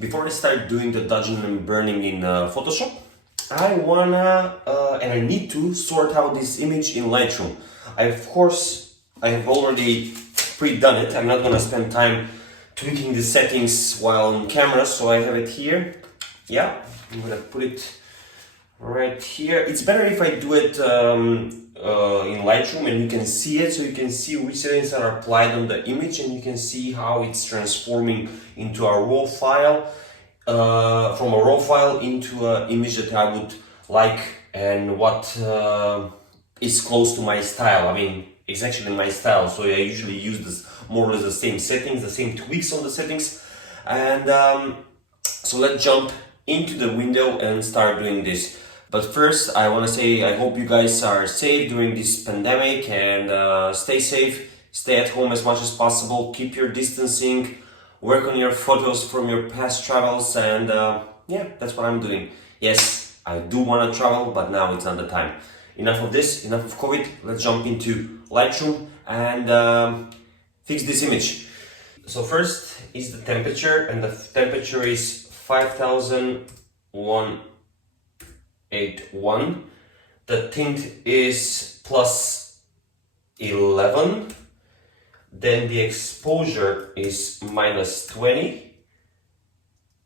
Before I start doing the dodging and burning in Photoshop, I wanna and I need to sort out this image in Lightroom. I have already pre-done it. I'm not gonna spend time tweaking the settings while on camera, so I have it here. Yeah, I'm gonna put it right here. It's better if I do it in Lightroom and you can see it, so you can see which settings are applied on the image and you can see how it's transforming into a raw file, from a raw file into an image that I would like and what is close to my style. I mean, it's actually my style, so I usually use this more or less the same settings, the same tweaks on the settings. And so let's jump into the window and start doing this. But first, I want to say I hope you guys are safe during this pandemic and stay safe, stay at home as much as possible, keep your distancing, work on your photos from your past travels, and yeah, that's what I'm doing. Yes, I do want to travel, but now it's not the time. Enough of this, enough of COVID. Let's jump into Lightroom and fix this image. So first is the temperature, and the temperature is 5181. The tint is +11. Then the exposure is -20.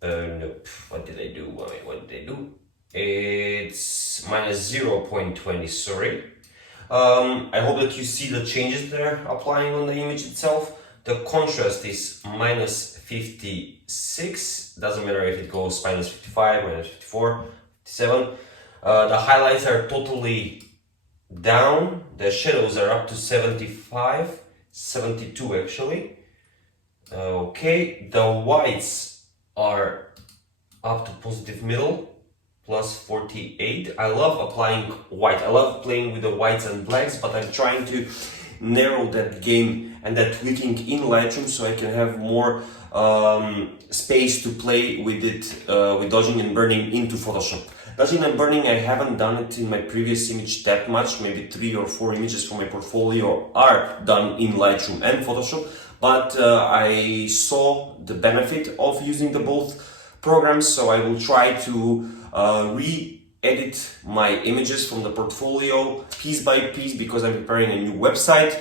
Nope. What did I do? What did I do? It's -0.20. Sorry. I hope that you see the changes there applying on the image itself. The contrast is -56. Doesn't matter if it goes -55, -54, 57. The highlights are totally down. The shadows are up to 75, 72 actually. Okay, the whites are up to positive middle, +48. I love applying white. I love playing with the whites and blacks, but I'm trying to narrow that game and that tweaking in Lightroom so I can have more space to play with it, with dodging and burning into Photoshop. Dodging and burning, I haven't done it in my previous image that much. Maybe 3 or 4 images from my portfolio are done in Lightroom and Photoshop, but I saw the benefit of using the both programs, so I will try to re-edit my images from the portfolio piece by piece because I'm preparing a new website.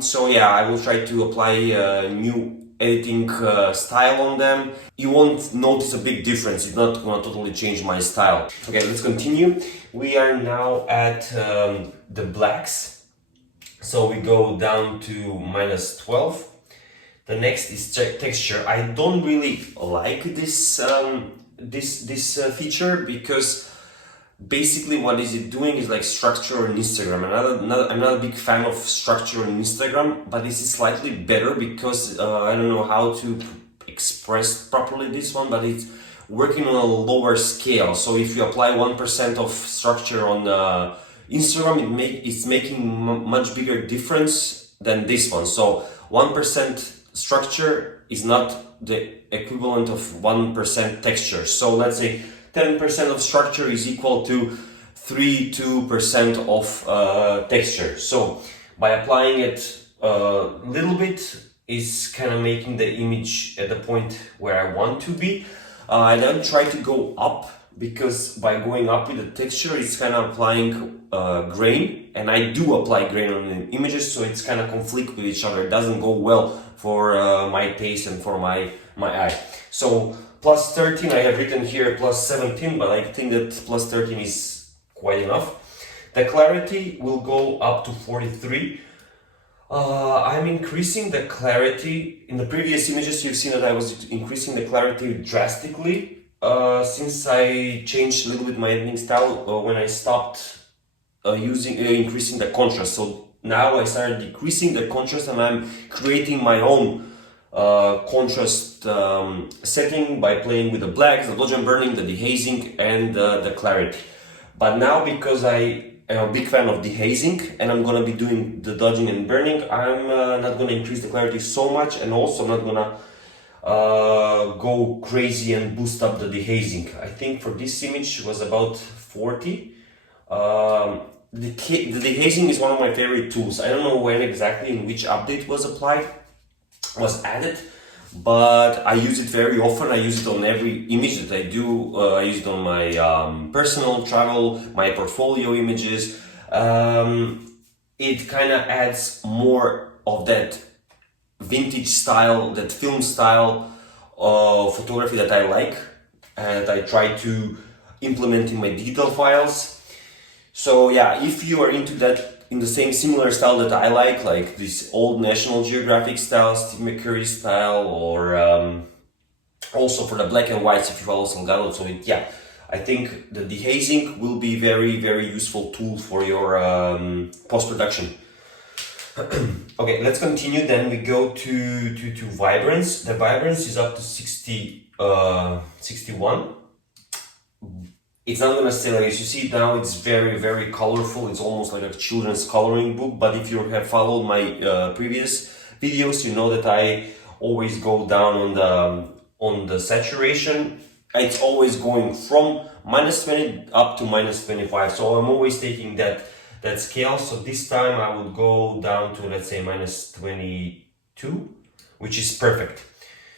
So yeah, I will try to apply a new editing style on them. You won't notice a big difference. It's not gonna totally change my style. Okay, let's continue. We are now at the blacks. So we go down to -12. The next is texture. I don't really like this feature because basically what is it doing is like structure on Instagram. I'm not a big fan of structure on Instagram, but this is slightly better because I don't know how to express properly this one, but it's working on a lower scale. So if you apply 1% of structure on Instagram, it's making much bigger difference than this one. So 1% structure is not the equivalent of 1% texture. So let's say 10% of structure is equal to 2% of texture. So by applying it a little bit is kind of making the image at the point where I want to be. I don't try to go up because by going up with the texture, it's kind of applying grain, and I do apply grain on the images, so it's kind of conflict with each other. It doesn't go well for my taste and for my eye. So +13, I have written here +17, but I think that +13 is quite enough. The clarity will go up to 43. I'm increasing the clarity. In the previous images, you've seen that I was increasing the clarity drastically. Since I changed a little bit my editing style when I stopped increasing the contrast. So now I started decreasing the contrast and I'm creating my own contrast setting by playing with the blacks, the dodge and burning, the dehazing, and the clarity. But now, because I am a big fan of dehazing and I'm gonna be doing the dodging and burning, I'm not gonna increase the clarity so much, and also not gonna go crazy and boost up the dehazing. I think for this image was about 40. The dehazing is one of my favorite tools. I don't know when exactly, in which update was added, but I use it very often. I use it on every image that I do. I use it on my personal travel, my portfolio images. It kind of adds more of that vintage style, that film style photography that I like, and I try to implement in my digital files. So yeah, if you are into that, in the same similar style that I like this old National Geographic style, Steve McCurry style, or also for the black and whites if you follow Salgado. So yeah, I think the dehazing will be very useful tool for your post-production. Okay, let's continue. Then we go to vibrance. The vibrance is up to 61. It's not gonna stay like this. You see now it's very colorful. It's almost like a children's coloring book. But if you have followed my previous videos, you know that I always go down on the saturation. It's always going from -20 up to -25. So I'm always taking that scale. So this time I would go down to, let's say, -22, which is perfect.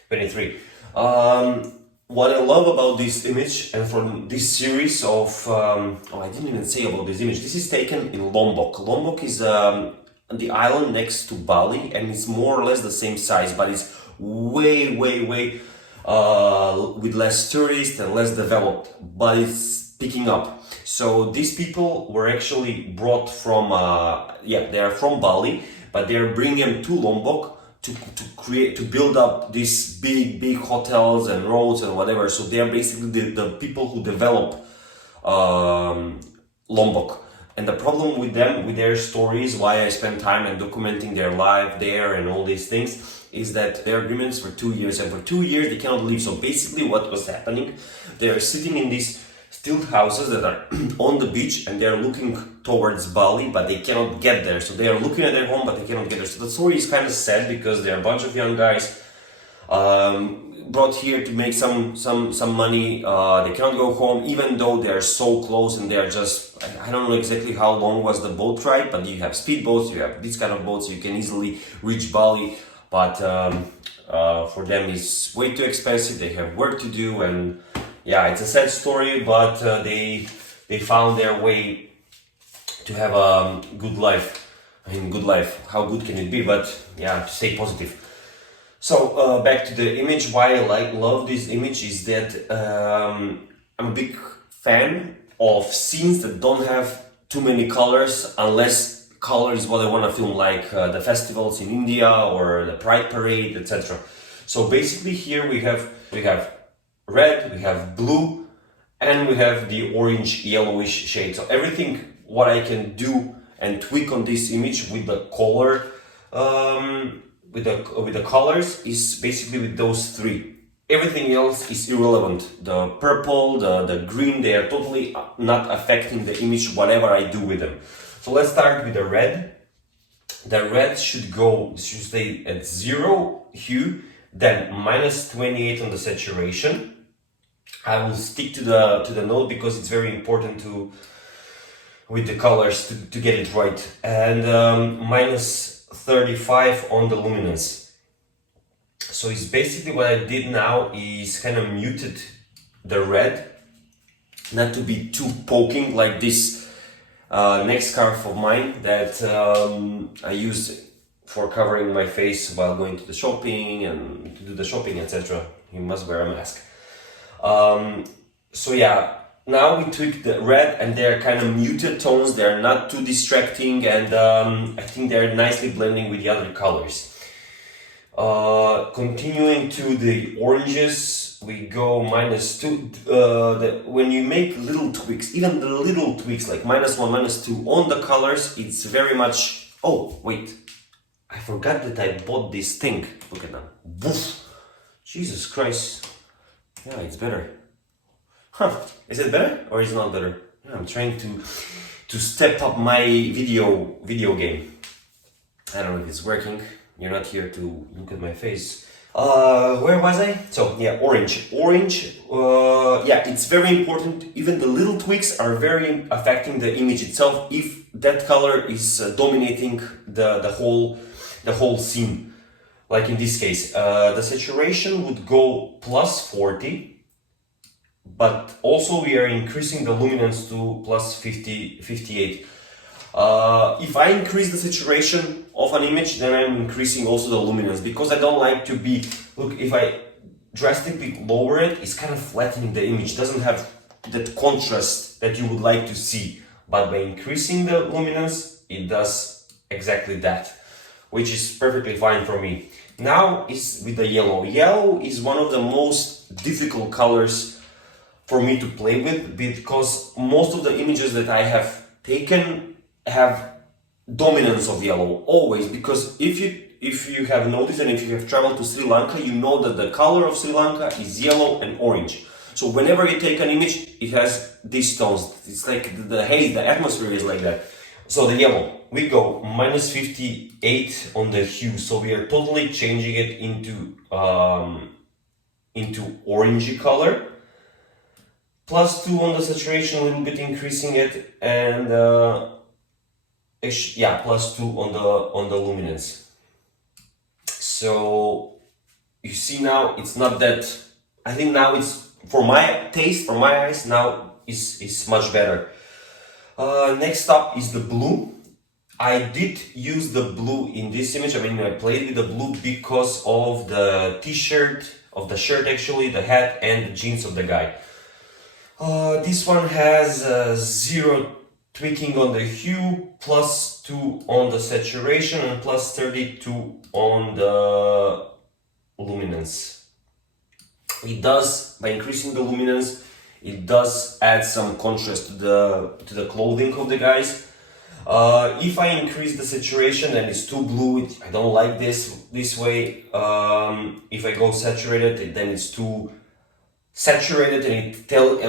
23. What I love about this image and from this series of, I didn't even say about this image. This is taken in Lombok. Lombok is the island next to Bali, and it's more or less the same size, but it's way with less tourists and less developed, but it's picking up. So these people were actually brought from, they are from Bali, but they're bringing them to Lombok to build up these big hotels and roads and whatever. So they are basically the people who develop Lombok. And the problem with them, with their stories, why I spend time and documenting their life there and all these things, is that their agreements for 2 years, and for 2 years they cannot leave. So basically what was happening, they are sitting in these stilt houses that are on the beach, and they are looking towards Bali, but they cannot get there. So they are looking at their home, but they cannot get there. So the story is kind of sad, because there are a bunch of young guys brought here to make some money. They cannot go home, even though they are so close, and they are just, I don't know exactly how long was the boat ride, but you have speedboats, you have these kind of boats, you can easily reach Bali. But for them it's way too expensive. They have work to do, and yeah, it's a sad story, but they found their way to have a good life. I mean, good life, how good can it be? But yeah, to stay positive. So back to the image. Why I love this image is that I'm a big fan of scenes that don't have too many colors, unless color is what I want to film, like the festivals in India or the Pride Parade, etc. So basically here we have red, we have blue, and we have the orange yellowish shade. So everything what I can do and tweak on this image with the color, with the colors, is basically with those three. Everything else is irrelevant. The purple, the green, they are totally not affecting the image, whatever I do with them. So let's start with the red. The red should stay at 0 hue, then -28 on the saturation. I will stick to the node because it's very important with the colors to get it right. And -35 on the luminance. So it's basically what I did now is kind of muted the red, not to be too poking, like this neck scarf of mine that I use for covering my face while going to the shopping and to do the shopping, etc. You must wear a mask. So yeah, now we tweak the red, and they're kind of muted tones. They're not too distracting, and I think they're nicely blending with the other colors. Continuing to the oranges, we go -2. When you make little tweaks, even the little tweaks like -1, -2 on the colors, it's very much. Oh wait, I forgot that I bought this thing. Look at that. Woof. Jesus Christ. Yeah, it's better. Huh? Is it better or is it not better? Yeah, I'm trying to step up my video game. I don't know if it's working. You're not here to look at my face. Where was I? So yeah, orange. Yeah, it's very important. Even the little tweaks are very affecting the image itself. If that color is dominating the whole scene, like in this case, the saturation would go plus 40, but also we are increasing the luminance to plus 58. If I increase the saturation of an image, then I'm increasing also the luminance, because I don't like to be, look, if I drastically lower it, it's kind of flattening the image, doesn't have that contrast that you would like to see. But by increasing the luminance, it does exactly that, which is perfectly fine for me. Now is with the yellow. Yellow is one of the most difficult colors for me to play with, because most of the images that I have taken have dominance of yellow always, because if you have noticed, and if you have traveled to Sri Lanka, you know that the color of Sri Lanka is yellow and orange. So whenever you take an image, it has these tones. It's like the haze, the atmosphere is like that. So the yellow, we go minus 58 on the hue, so we are totally changing it into orangey color. Plus 2 on the saturation, a little bit increasing it, and plus 2 on the luminance. So you see now it's not that. I think now it's, for my taste, for my eyes, now is much better. Next up is the blue. I did use the blue in this image. I mean, I played with the blue because of the t-shirt, of the shirt actually, the hat and the jeans of the guy. This one has 0 tweaking on the hue, plus 2 on the saturation, and plus 32 on the luminance. It does, by increasing the luminance, it does add some contrast to the clothing of the guys. If I increase the saturation, then it's too blue. I don't like this way. If I go saturated, then it's too saturated, and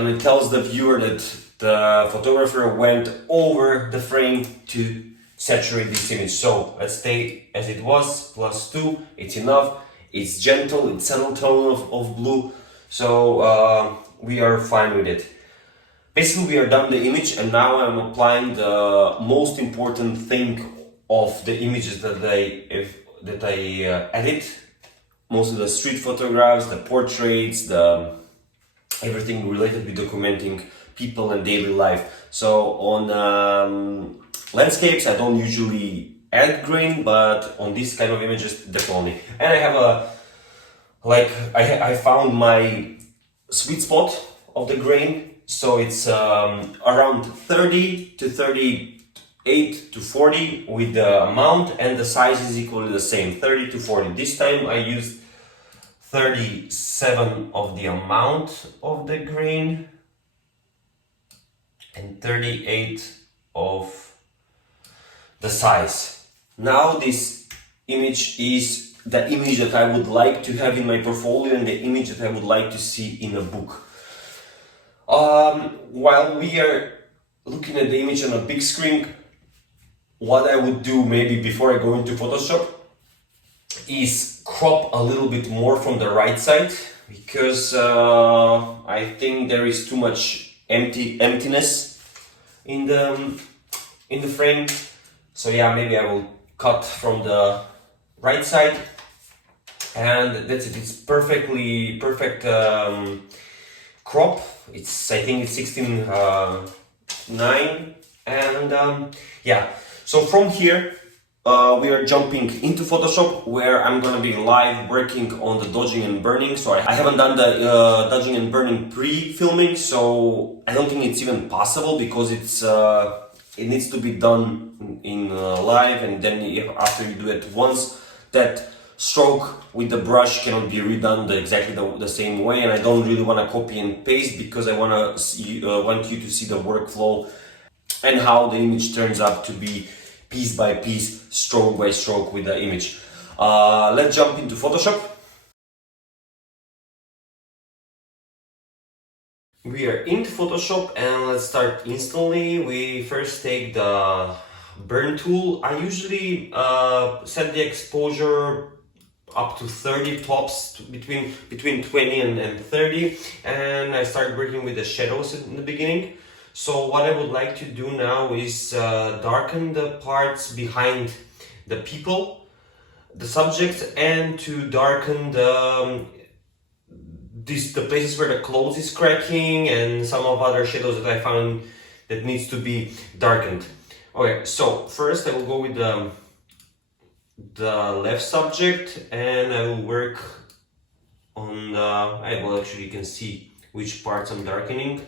it tells the viewer that the photographer went over the frame to saturate this image. So let's stay as it was, plus 2, it's enough. It's gentle, it's subtle tone of blue, so we are fine with it. Basically, we are done the image, and now I'm applying the most important thing of the images that I edit. Mostly the street photographs, the portraits, everything related with documenting people and daily life. So on landscapes, I don't usually add grain, but on this kind of images, definitely. And I have I found my sweet spot of the grain. So it's around 30 to 38 to 40 with the amount, and the size is equally the same, 30 to 40. This time I used 37 of the amount of the grain and 38 of the size. Now this image is the image that I would like to have in my portfolio, and the image that I would like to see in a book. While we are looking at the image on a big screen, what I would do maybe before I go into Photoshop is crop a little bit more from the right side, because I think there is too much emptiness in the frame. So yeah, maybe I will cut from the right side, and that's it. It's perfect crop. I think it's 16:9, and yeah. So from here, we are jumping into Photoshop, where I'm gonna be live working on the dodging and burning. So I haven't done the dodging and burning pre-filming, so I don't think it's even possible, because it needs to be done in live, and then after you do it once, that stroke with the brush cannot be redone exactly the same way. And I don't really want to copy and paste, because I want you to see the workflow and how the image turns out to be piece by piece, stroke by stroke with the image. Let's jump into Photoshop. We are into Photoshop, and let's start instantly. We first take the burn tool. I usually set the exposure up to 30 tops, between 20 and 30, and I start working with the shadows in the beginning. So what I would like to do now is darken the parts behind the people, the subject and to darken the places where the clothes is cracking and some of other shadows that I found that needs to be darkened. Okay, so first I will go with the left subject and I will work on well, actually you can see which parts I'm darkening.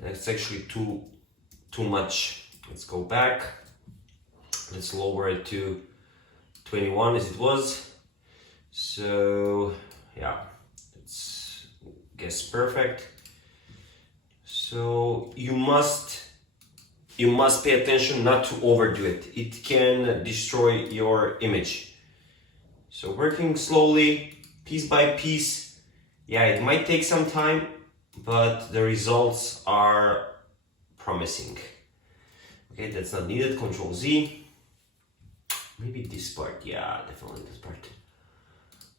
That's actually too much. Let's go back. Let's lower it to 21 as it was. So yeah, it's guess perfect. So you must pay attention not to overdo it. It can destroy your image. So working slowly, piece by piece. Yeah, it might take some time, but the results are promising. Okay, that's not needed. Control Z. Maybe this part. Yeah, definitely this part.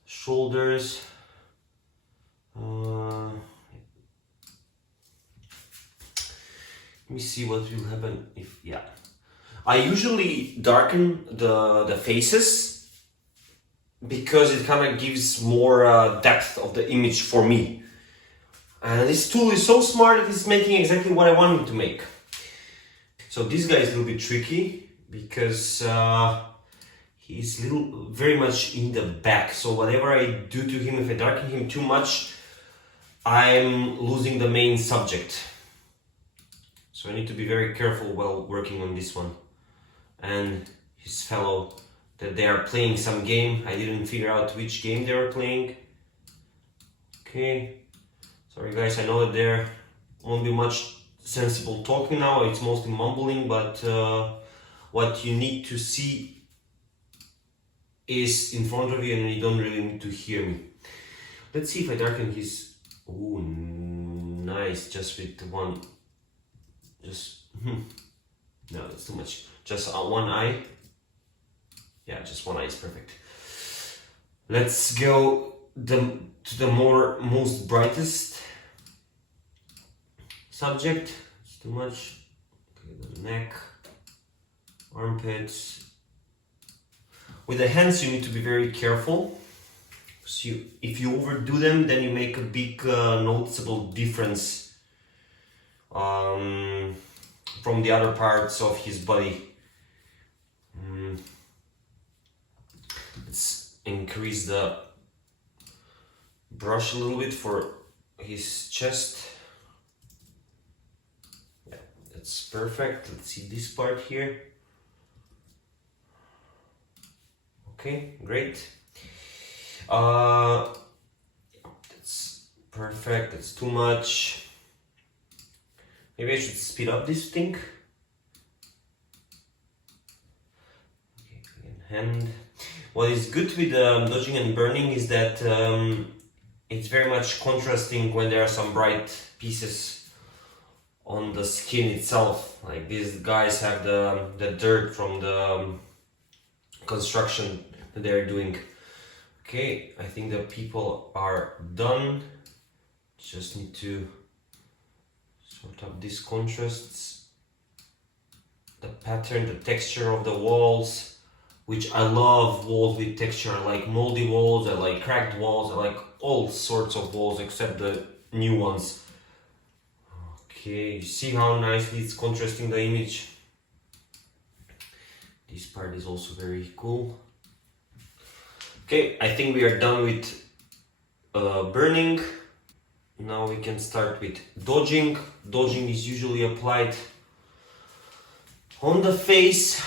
Shoulders. Let me see what will happen if, yeah. I usually darken the faces because it kind of gives more depth of the image for me. And this tool is so smart that it's making exactly what I want it to make. So this guy is a little bit tricky because he's very much in the back. So whatever I do to him, if I darken him too much, I'm losing the main subject. So I need to be very careful while working on this one. And his fellow, that they are playing some game. I didn't figure out which game they were playing. Okay. Sorry guys, I know that there won't be much sensible talking now. It's mostly mumbling, but what you need to see is in front of you and you don't really need to hear me. Let's see if I darken his... Oh, nice. Just with one... No, that's too much. Just one eye. Yeah, just one eye is perfect. Let's go to the most brightest subject. It's too much. Okay, the neck, armpits. With the hands, you need to be very careful. So if you overdo them, then you make a big noticeable difference from the other parts of his body. Let's increase the brush a little bit for his chest. Yeah, that's perfect. Let's see this part here. Okay, great. That's perfect. That's too much. Maybe I should speed up this thing. Okay, hand. What is good with dodging and burning is that it's very much contrasting when there are some bright pieces on the skin itself. Like these guys have the dirt from the construction that they're doing. Okay, I think the people are done. Just need to sort of these contrasts, the pattern, the texture of the walls, which I love walls with texture. I like moldy walls, I like cracked walls, I like all sorts of walls except the new ones. Okay, you see how nicely it's contrasting the image. This part is also very cool. Okay, I think we are done with burning. Now we can start with dodging. Dodging is usually applied on the face.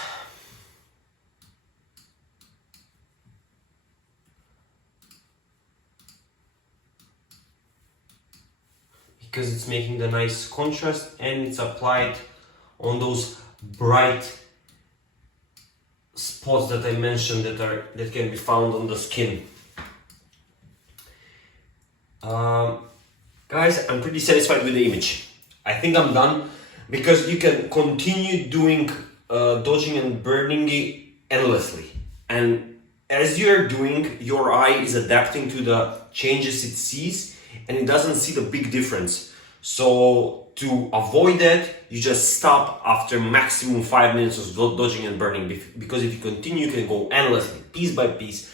Because it's making the nice contrast and it's applied on those bright spots that I mentioned that can be found on the skin. Guys, I'm pretty satisfied with the image. I think I'm done because you can continue doing dodging and burning endlessly. And as you're doing, your eye is adapting to the changes it sees and it doesn't see the big difference. So to avoid that, you just stop after maximum 5 minutes of dodging and burning, because if you continue, you can go endlessly, piece by piece,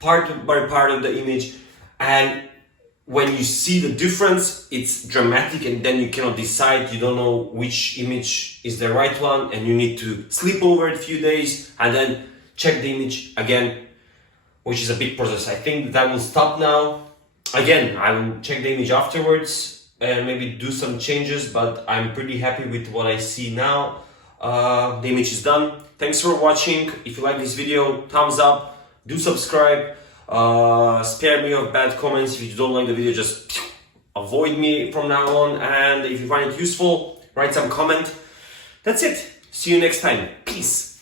part by part of the image, and when you see the difference, it's dramatic, and then you cannot decide, you don't know which image is the right one, and you need to sleep over it a few days and then check the image again, which is a big process. I think that will stop now. Again, I will check the image afterwards and maybe do some changes, but I'm pretty happy with what I see now. The image is done. Thanks for watching. If you like this video, thumbs up, do subscribe. Spare me of bad comments. If you don't like the video, just avoid me from now on, and if you find it useful, write some comment. That's it. See you next time. Peace.